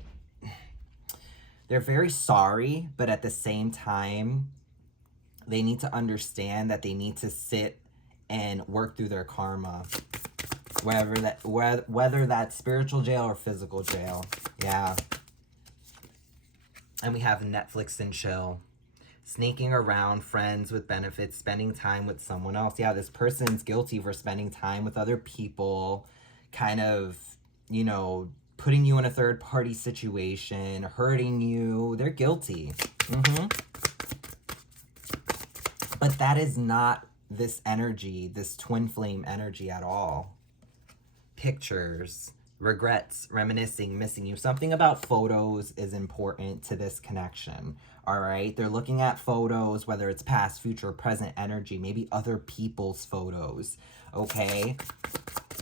sorry, but at the same time, they need to understand that they need to sit and work through their karma, whether that's spiritual jail or physical jail. Yeah. And we have Netflix and chill, sneaking around, friends with benefits, spending time with someone else. Yeah, this person's guilty for spending time with other people, kind of, you know, putting you in a third party situation, hurting you. They're guilty. But that is not this energy, this twin flame energy at all. Pictures, regrets, reminiscing, missing you. Something about photos is important to this connection, all right? They're looking at photos, whether it's past, future, present energy, maybe other people's photos, okay?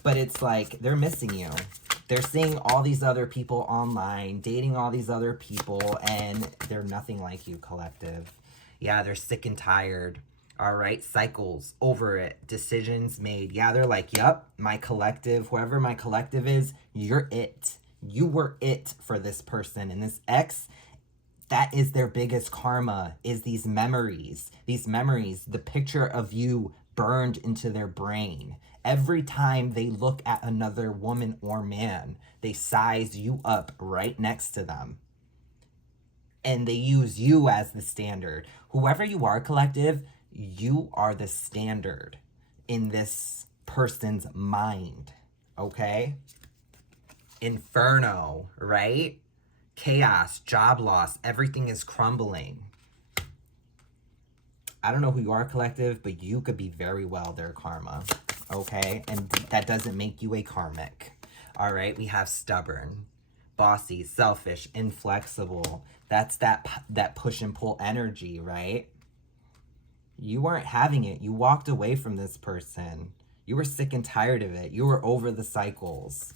But it's like they're missing you. They're seeing all these other people online, dating all these other people, and they're nothing like you, collective. Yeah, they're sick and tired. All right, cycles, over it, decisions made. Yeah, they're like, yep, my collective, whoever my collective is, you're it. You were it for this person. And this ex, that is their biggest karma, is these memories. These memories, the picture of you burned into their brain. Every time they look at another woman or man, they size you up right next to them. And they use you as the standard. Whoever you are, collective, you are the standard in this person's mind, okay? Inferno, right? Chaos, job loss, everything is crumbling. I don't know who you are, collective, but you could be very well their karma, okay? And that doesn't make you a karmic, all right? We have stubborn, bossy, selfish, inflexible. That's that push and pull energy, right? You weren't having it. You walked away from this person. You were sick and tired of it. You were over the cycles.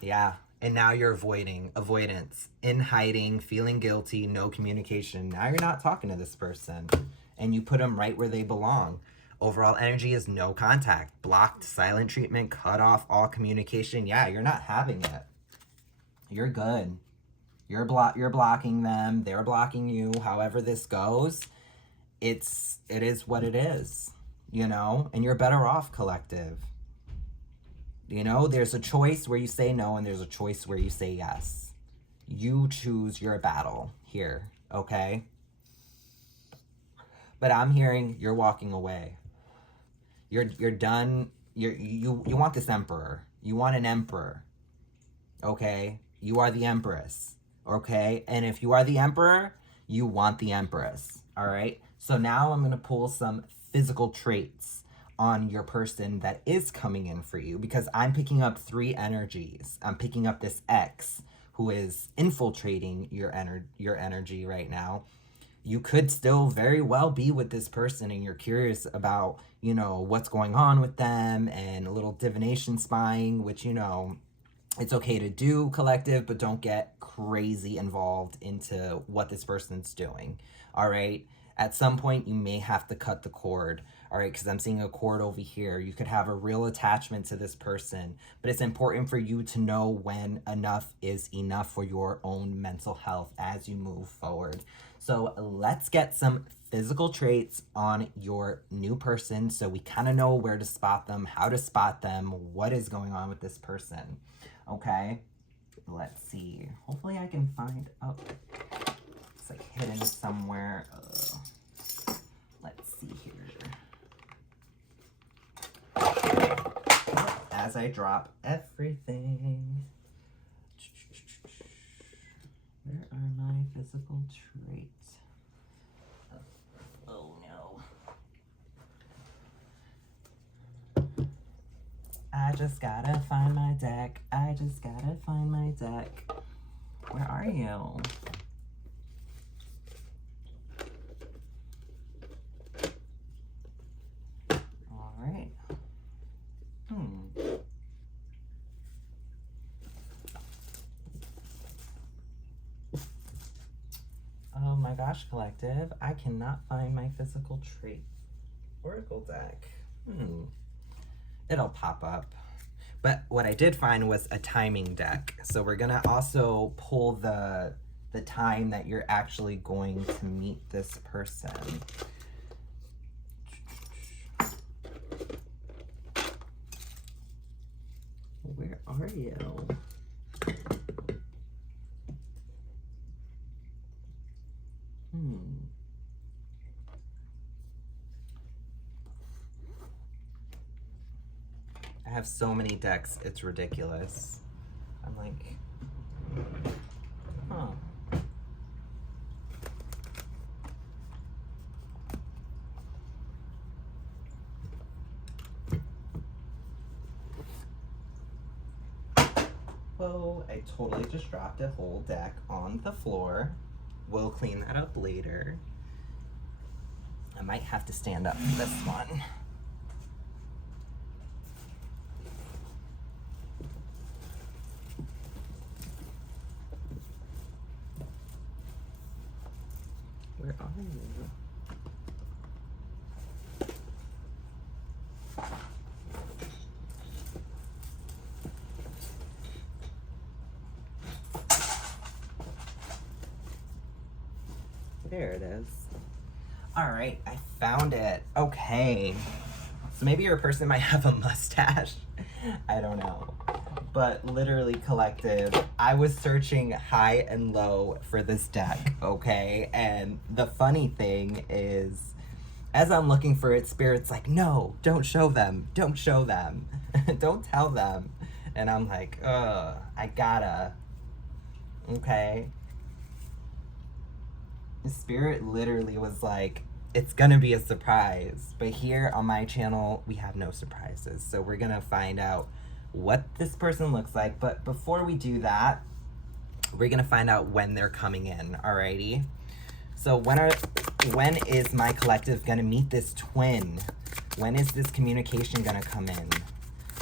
Yeah. And now you're avoidance, in hiding, feeling guilty, no communication. Now you're not talking to this person, and you put them right where they belong. Overall energy is no contact, blocked, silent treatment, cut off all communication. Yeah, you're not having it. You're good. You're blocking them. They're blocking you. However this goes, it is what it is, you know? And you're better off, collective. You know, there's a choice where you say no, and there's a choice where you say yes. You choose your battle here, okay? But I'm hearing you're walking away. You're done. You want this emperor. You want an emperor, okay? You are the empress. okay? And if you are the Emperor, you want the Empress, all right? So now I'm gonna pull some physical traits on your person that is coming in for you, because I'm picking up 3 energies. I'm picking up this X who is infiltrating your energy right now. You could still very well be with this person and you're curious about, you know, what's going on with them, and a little divination spying, which, you know, it's okay to do, collective, but don't get crazy involved into what this person's doing, all right? At some point, you may have to cut the cord, all right? Because I'm seeing a cord over here. You could have a real attachment to this person, but it's important for you to know when enough is enough for your own mental health as you move forward. So let's get some physical traits on your new person so we kind of know where to spot them, how to spot them, what is going on with this person. Okay, let's see. Hopefully I can find, oh, it's like hidden somewhere. Let's see here. As I drop everything. Where are my physical traits? Oh no. I just gotta find my deck. I just gotta find my deck. Where are you? All right. Oh my gosh, collective. I cannot find my physical trait oracle deck. It'll pop up. But what I did find was a timing deck. So we're gonna also pull the time that you're actually going to meet this person. Where are you? I have so many decks, it's ridiculous. I'm like, huh. Whoa, I totally just dropped a whole deck on the floor. We'll clean that up later. I might have to stand up for this one. Where are you? There it is. All right, I found it. Okay. So maybe your person might have a mustache. I don't know. But literally, collective, I was searching high and low for this deck, okay? And the funny thing is, as I'm looking for it, Spirit's like, no, don't show them. Don't show them. Don't tell them. And I'm like, I gotta. Okay. Spirit literally was like, it's gonna be a surprise. But here on my channel, we have no surprises. So we're gonna find out what this person looks like. But before we do that, we're gonna find out when they're coming in, alrighty? So when is my collective gonna meet this twin? When is this communication gonna come in?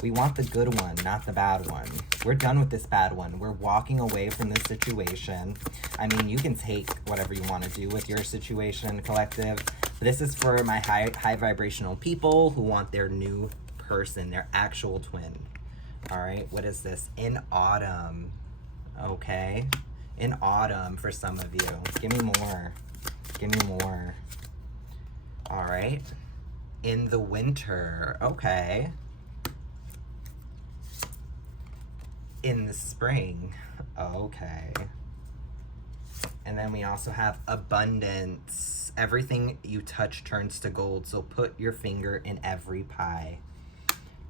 We want the good one, not the bad one. We're done with this bad one. We're walking away from this situation. I mean, you can take whatever you want to do with your situation, collective. But this is for my high vibrational people who want their new person, their actual twin. All right, what is this? In autumn. Okay. In autumn for some of you. Give me more. Give me more. All right. In the winter. Okay. In the spring. Okay. And then we also have abundance. Everything you touch turns to gold, so put your finger in every pie.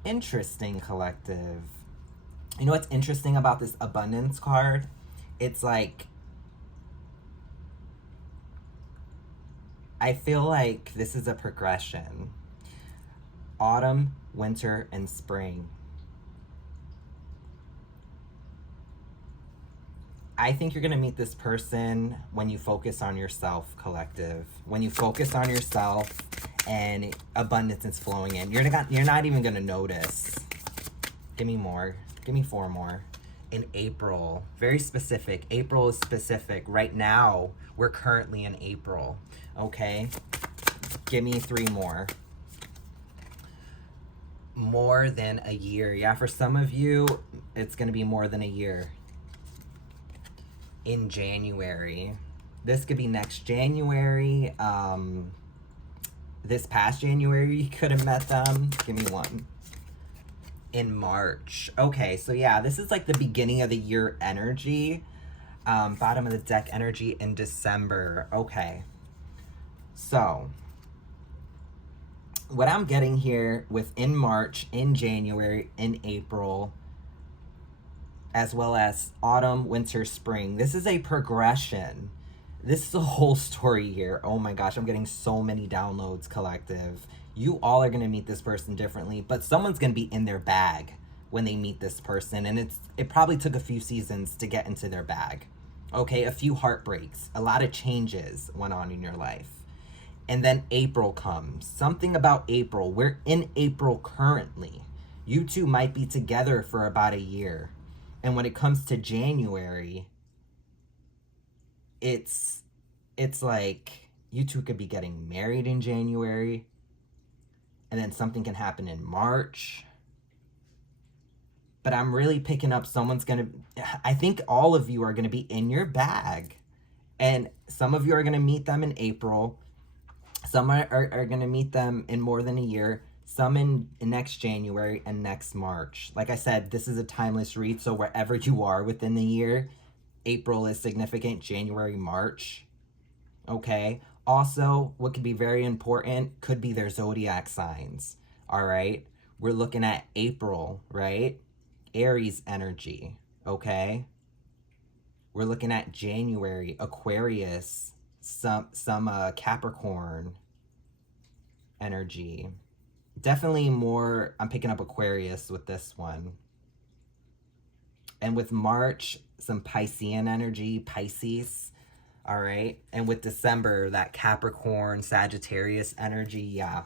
Interesting, collective. You know what's interesting about this abundance card? It's like I feel like this is a progression. Autumn, winter, and spring. I think you're gonna meet this person when you focus on yourself, collective. When you focus on yourself and abundance is flowing in, you're not even gonna notice. Give me more. Give me 4 more. In April, very specific. April is specific. Right now, we're currently in April. Okay, give me 3 more. More than a year. Yeah, for some of you, it's gonna be more than a year. In January. This could be next January. This past January, you could have met them. Give me 1. In March. Okay, so yeah, this is like the beginning of the year energy. Bottom of the deck energy in December. Okay. So, what I'm getting here with in March, in January, in April, as well as autumn, winter, spring. This is a progression. This is a whole story here. Oh my gosh, I'm getting so many downloads, collective. You all are going to meet this person differently, but someone's going to be in their bag when they meet this person, and it probably took a few seasons to get into their bag. Okay, a few heartbreaks, a lot of changes went on in your life. And then April comes. Something about April. We're in April currently. You two might be together for about a year. And when it comes to January, it's like you two could be getting married in January, and then something can happen in March. But I'm really picking up I think all of you are gonna be in your bag. And some of you are gonna meet them in April. Some are gonna meet them in more than a year. Some in next January and next March. Like I said, this is a timeless read, so wherever you are within the year, April is significant, January, March. Okay? Also, what could be very important could be their zodiac signs. All right? We're looking at April, right? Aries energy, okay? We're looking at January, Aquarius, some Capricorn energy. Definitely more, I'm picking up Aquarius with this one. And with March, some Piscean energy, Pisces, all right? And with December, that Capricorn, Sagittarius energy, yeah.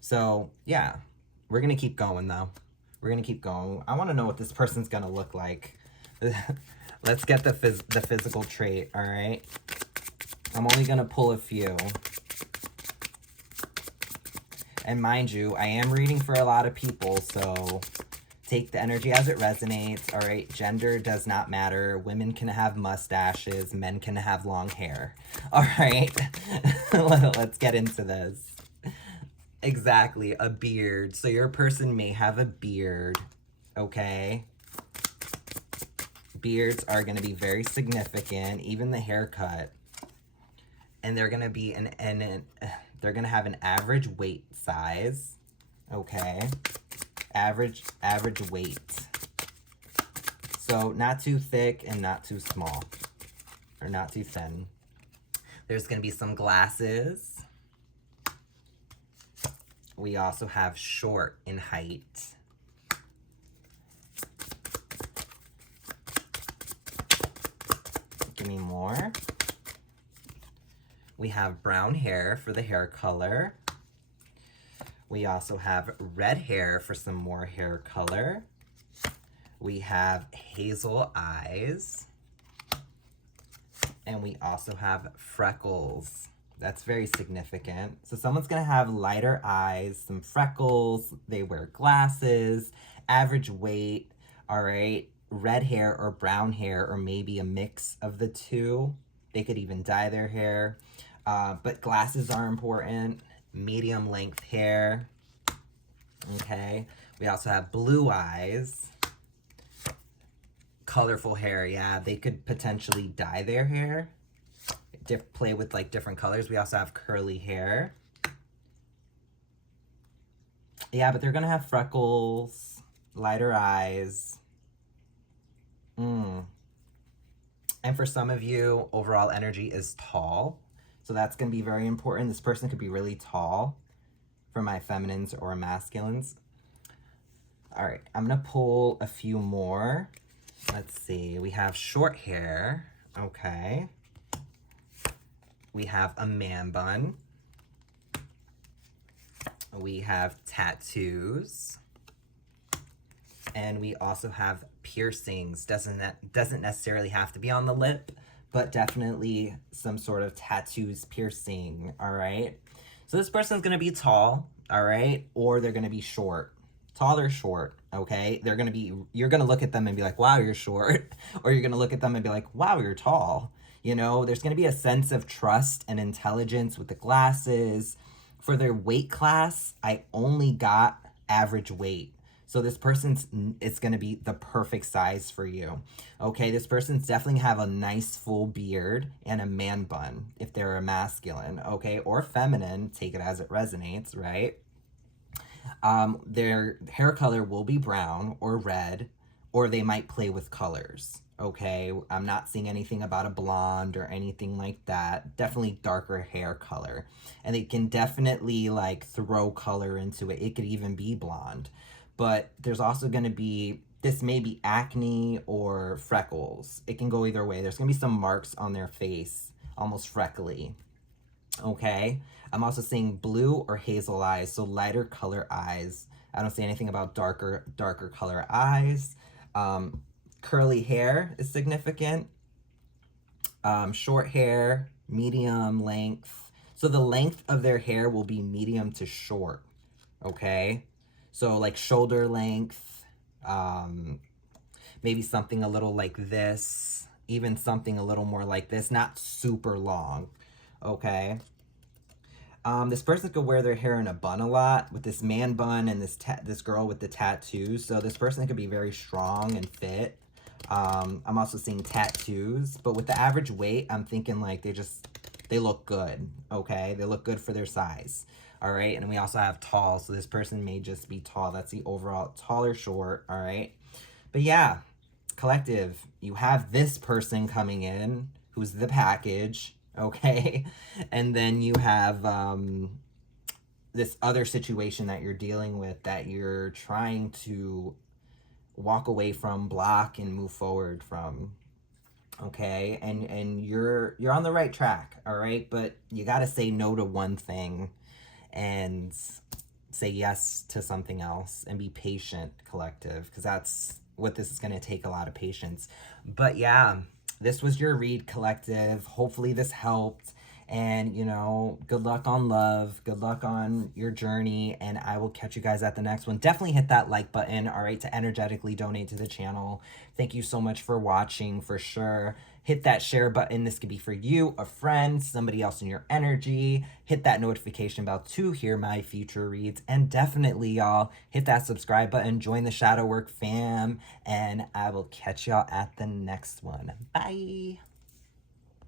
So, yeah, we're going to keep going, though. We're going to keep going. I want to know what this person's going to look like. Let's get the physical trait, all right? I'm only going to pull a few. And mind you, I am reading for a lot of people, so take the energy as it resonates, all right? Gender does not matter. Women can have mustaches. Men can have long hair. All right? Let's get into this. Exactly, a beard. So your person may have a beard, okay? Beards are going to be very significant, even the haircut. And they're going to be they're going to have an average weight size, okay? Average weight. So not too thick and not too small, or not too thin. There's going to be some glasses. We also have short in height. Give me more. We have brown hair for the hair color. We also have red hair for some more hair color. We have hazel eyes. And we also have freckles. That's very significant. So someone's gonna have lighter eyes, some freckles, they wear glasses, average weight, all right? Red hair or brown hair, or maybe a mix of the two. They could even dye their hair. But glasses are important. Medium length hair. Okay. We also have blue eyes. Colorful hair, yeah. They could potentially dye their hair. Play with like different colors. We also have curly hair. Yeah, but they're gonna have freckles, lighter eyes. And for some of you, overall energy is tall. So that's going to be very important. This person could be really tall for my feminines or masculines. All right, I'm going to pull a few more. Let's see. We have short hair. Okay. We have a man bun. We have tattoos. And we also have piercings. Doesn't necessarily have to be on the lip, but definitely some sort of tattoos, piercing, all right? So this person's gonna be tall, all right? Or they're gonna be short. Tall or short, okay? You're gonna look at them and be like, wow, you're short. Or you're gonna look at them and be like, wow, you're tall. You know, there's gonna be a sense of trust and intelligence with the glasses. For their weight class, I only got average weight. So this it's going to be the perfect size for you. Okay, this person's definitely have a nice full beard and a man bun if they're a masculine, okay, or feminine, take it as it resonates, right? Their hair color will be brown or red, or they might play with colors, okay? I'm not seeing anything about a blonde or anything like that. Definitely darker hair color. And they can definitely like throw color into it. It could even be blonde. But there's also going to be, this may be acne or freckles. It can go either way. There's going to be some marks on their face, almost freckly. Okay. I'm also seeing blue or hazel eyes, so lighter color eyes. I don't see anything about darker color eyes. Curly hair is significant. Short hair, medium length. So the length of their hair will be medium to short. Okay. So like shoulder length, maybe something a little like this, even something a little more like this, not super long, okay? This person could wear their hair in a bun a lot with this man bun and this girl with the tattoos. So this person could be very strong and fit. I'm also seeing tattoos, but with the average weight, I'm thinking like they look good, okay? They look good for their size. All right, and we also have tall, so this person may just be tall. That's the overall tall or short, all right? But yeah, collective, you have this person coming in who's the package, okay? And then you have this other situation that you're dealing with that you're trying to walk away from, block, and move forward from, okay? And you're on the right track, all right? But you got to say no to one thing and say yes to something else, and be patient, collective, because that's what this is going to take, a lot of patience. But yeah, this was your read, collective. Hopefully this helped, and you know, good luck on love, good luck on your journey, and I will catch you guys at the next one. Definitely hit that like button, all right, to energetically donate to the channel. Thank you so much for watching, for sure. Hit that share button. This could be for you, a friend, somebody else in your energy. Hit that notification bell to hear my future reads. And definitely, y'all, hit that subscribe button. Join the Shadow Work fam. And I will catch y'all at the next one. Bye.